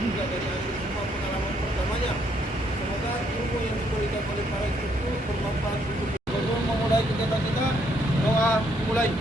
juga dari hasil semua pengalaman pertamanya. Semoga ilmu yang diberikan oleh para instruktur bermanfaat untuk kita. Sebelum memulai kegiatan kita, doa dimulai.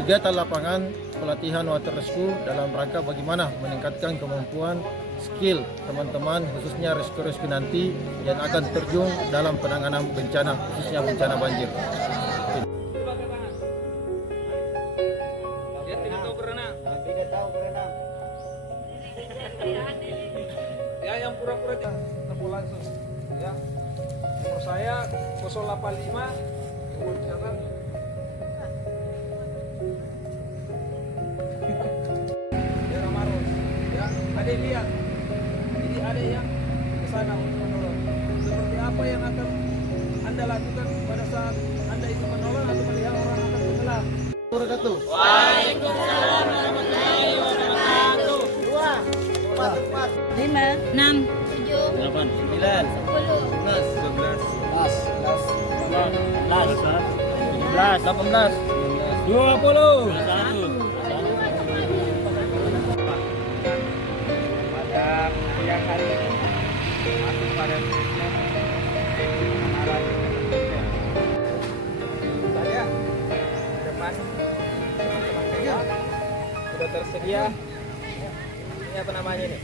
Kegiatan lapangan pelatihan water rescue dalam rangka bagaimana meningkatkan kemampuan skill teman-teman khususnya rescue nanti yang akan terjun dalam penanganan bencana khususnya bencana banjir. Dia tidak tahu berenang. Ya yang pura-pura tepuk langsung. Ya. Nomor saya 085 nomor catat. Ada lihat, jadi ada yang ke sana untuk menolong. Seperti apa yang akan Anda lakukan pada saat Anda itu menolong atau melihat orang akan tenggelam? Waalaikumsalam warahmatullahi wabarakatuh. 2, 4, 4, 5, 6, 7, 8, 9, 10, 11, 18, 20. Yang hari ini masuk pada treatment penanganan saya depan teman-teman saya sudah tersedia ini apa namanya nih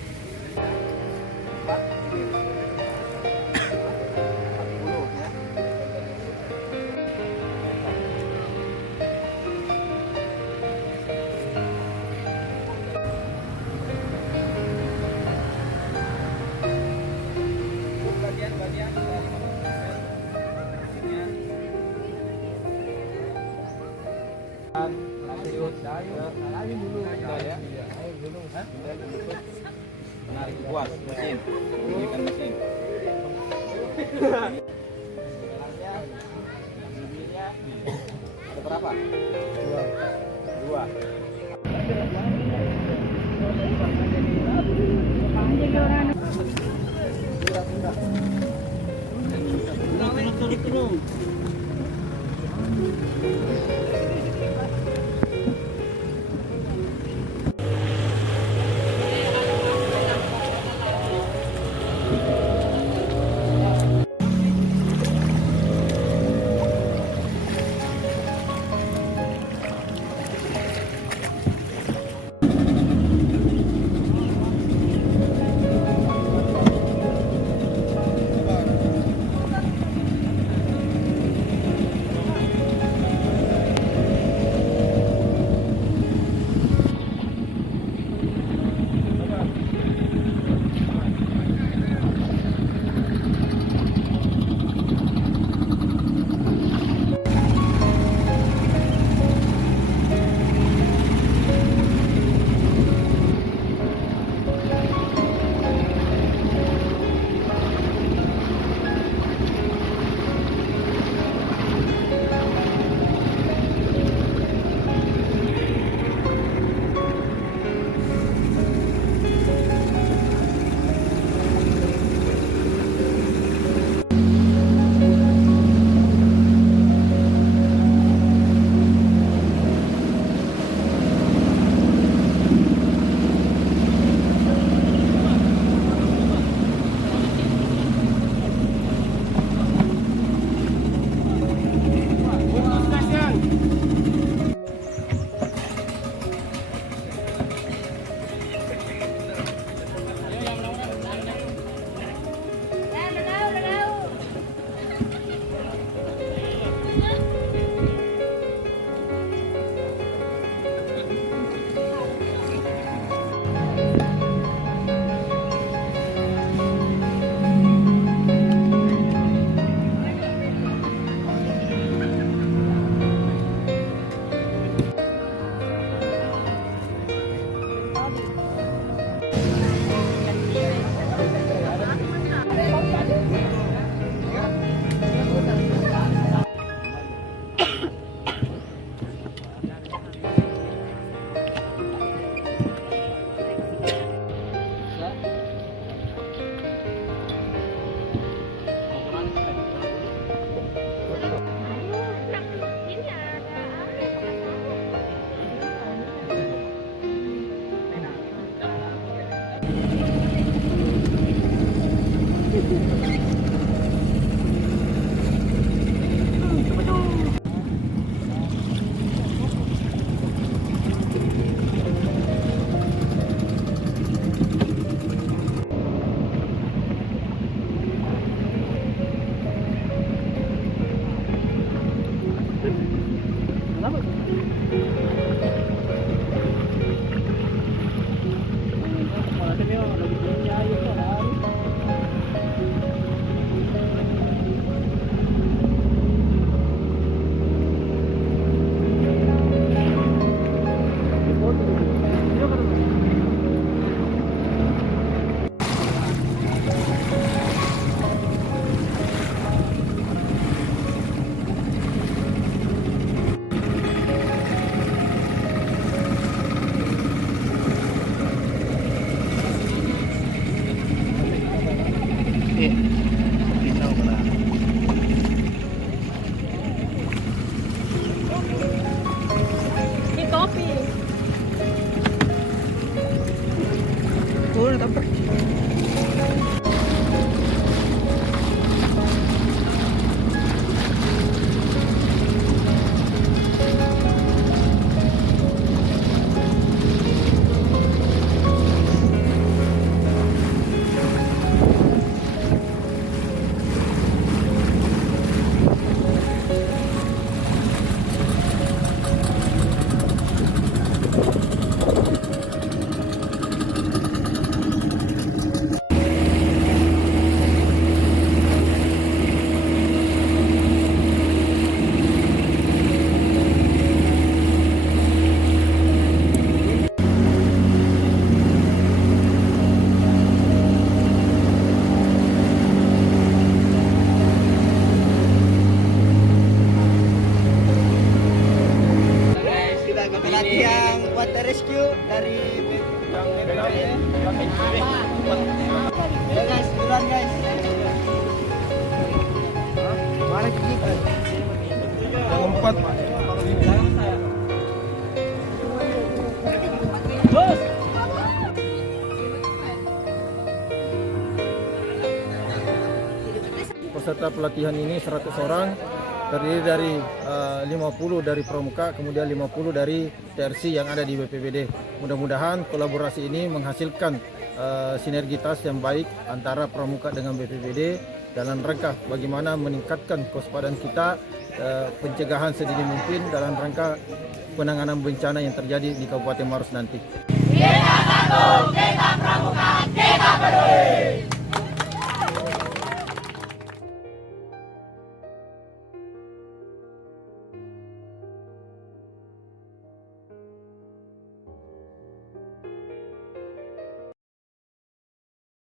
40 ya. Bagian lanjut ayo dulu ya menarik buat mesin bunyikan mesin bijinya ada berapa? Dua. Turun. Ini kopi. Guys, kita ikut latihan water rescue dari ya guys, duluan guys. Mana kita? Yang keempat, peserta pelatihan ini 100 orang, terdiri dari 50 dari Pramuka, kemudian 50 dari TRC yang ada di BPBD. Mudah-mudahan kolaborasi ini menghasilkan sinergitas yang baik antara Pramuka dengan BPBD dalam rangka bagaimana meningkatkan kewaspadaan kita, pencegahan sedini mungkin dalam rangka penanganan bencana yang terjadi di Kabupaten Maros nanti. Kita satu, kita